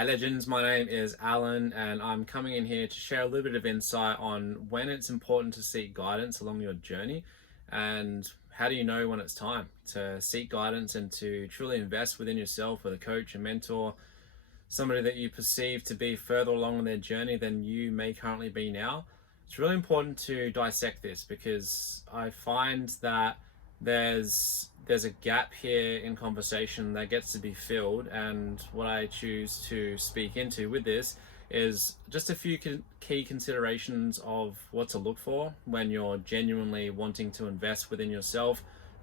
Hey legends, my name is Alan and I'm coming in here to share a little bit of insight on when it's important to seek guidance along your journey and how do you know when it's time to seek guidance and to truly invest within yourself with a coach, a mentor, somebody that you perceive to be further along in their journey than you may currently be now. It's really important to dissect this because I find that there's a gap here in conversation that gets to be filled, and what I choose to speak into with this is just a few key considerations of what to look for when you're genuinely wanting to invest within yourself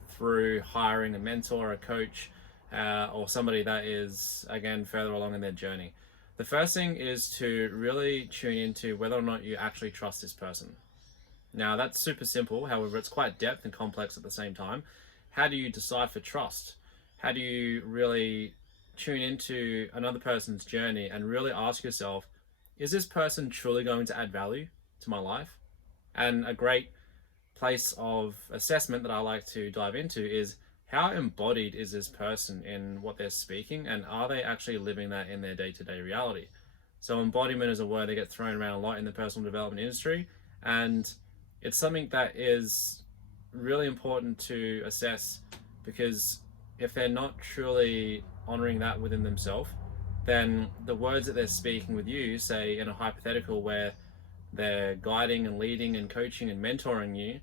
through hiring a mentor, a coach, or somebody that is, again, further along in their journey. The first thing is to really tune into whether or not you actually trust this person. Now, that's super simple, however, it's quite depth and complex at the same time. How do you decipher trust? How do you really tune into another person's journey and really ask yourself, is this person truly going to add value to my life? And a great place of assessment that I like to dive into is how embodied is this person in what they're speaking, and are they actually living that in their day-to-day reality? So embodiment is a word that gets thrown around a lot in the personal development industry, and it's something that is really important to assess, because if they're not truly honoring that within themselves, then the words that they're speaking with you, say in a hypothetical where they're guiding and leading and coaching and mentoring you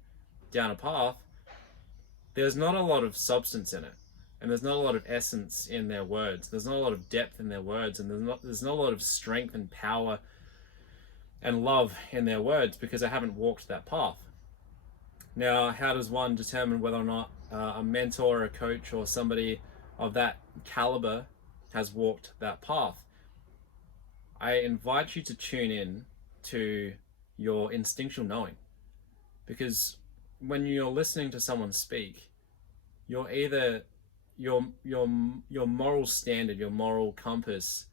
down a path, there's not a lot of substance in it, and there's not a lot of essence in their words, there's not a lot of depth in their words, and there's not a lot of strength and power and love in their words because they haven't walked that path. Now, how does one determine whether or not a mentor or a coach or somebody of that caliber has walked that path? I invite you to tune in to your instinctual knowing, because when you're listening to someone speak, you're either your moral standard, your moral compass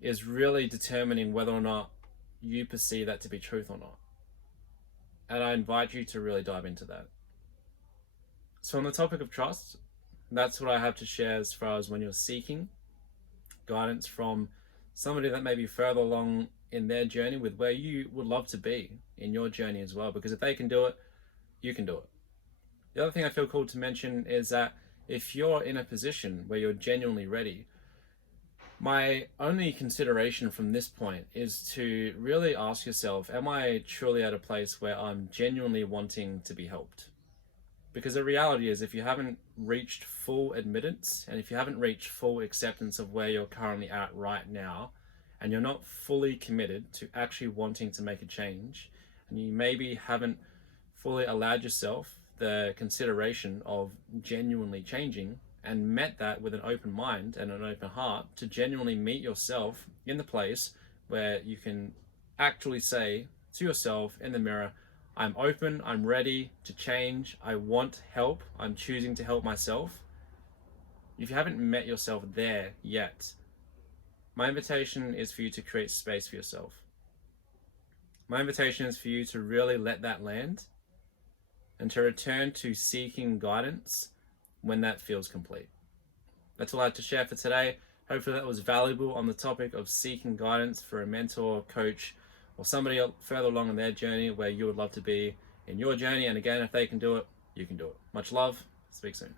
is really determining whether or not you perceive that to be truth or not. And I invite you to really dive into that. So on the topic of trust, that's what I have to share as far as when you're seeking guidance from somebody that may be further along in their journey with where you would love to be in your journey as well. Because if they can do it, you can do it. The other thing I feel called to mention is that if you're in a position where you're genuinely ready, my only consideration from this point is to really ask yourself, am I truly at a place where I'm genuinely wanting to be helped? Because the reality is, if you haven't reached full admittance and if you haven't reached full acceptance of where you're currently at right now, and you're not fully committed to actually wanting to make a change, and you maybe haven't fully allowed yourself the consideration of genuinely changing and met that with an open mind and an open heart to genuinely meet yourself in the place where you can actually say to yourself in the mirror, I'm open, I'm ready to change, I want help, I'm choosing to help myself. If you haven't met yourself there yet, my invitation is for you to create space for yourself. My invitation is for you to really let that land and to return to seeking guidance when that feels complete. That's all I had to share for today. Hopefully that was valuable on the topic of seeking guidance for a mentor, coach, or somebody further along in their journey where you would love to be in your journey. And again, if they can do it, you can do it. Much love. Speak soon.